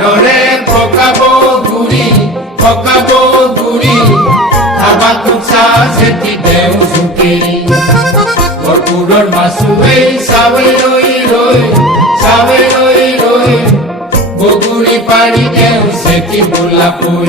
আহাৰৰে পকাব গুৰি খাবা কুচা যেতি দেও জুকেৰি ভৰপূৰৰ মাছুৱেই চাৱে ৰৈ বগুৰি পাৰি দেও চেতি বোলাপুই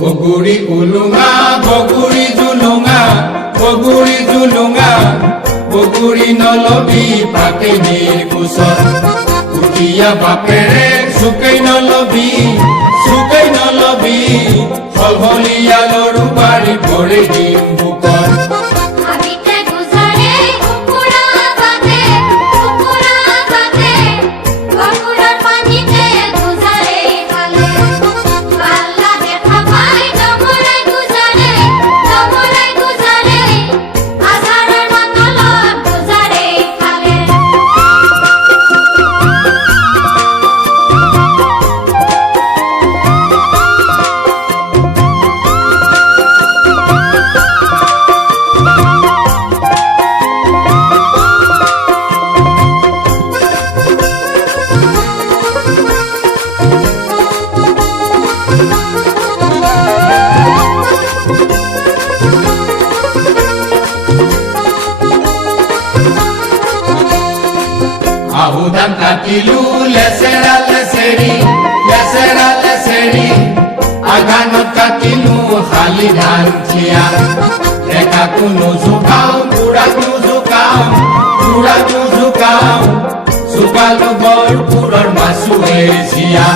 বগুৰি উলুঙা বগুৰি জুলুঙা বগুৰি নলবি পাতে নিৰ্কুচত উঠিয়া বাপেৰে চুকেই নলবি হলহলীয়া লৰু বাৰী ভৰি দিম বুকত আহুধান কাটিলো লেচেৰা লেচেৰি আঘানত কাটিলো শালি ধান থিয়া ডেকাকো নোজোকাও বুঢ়াকো জোকাও চোকালো ভৰপূৰৰ মাছুৱে জীয়া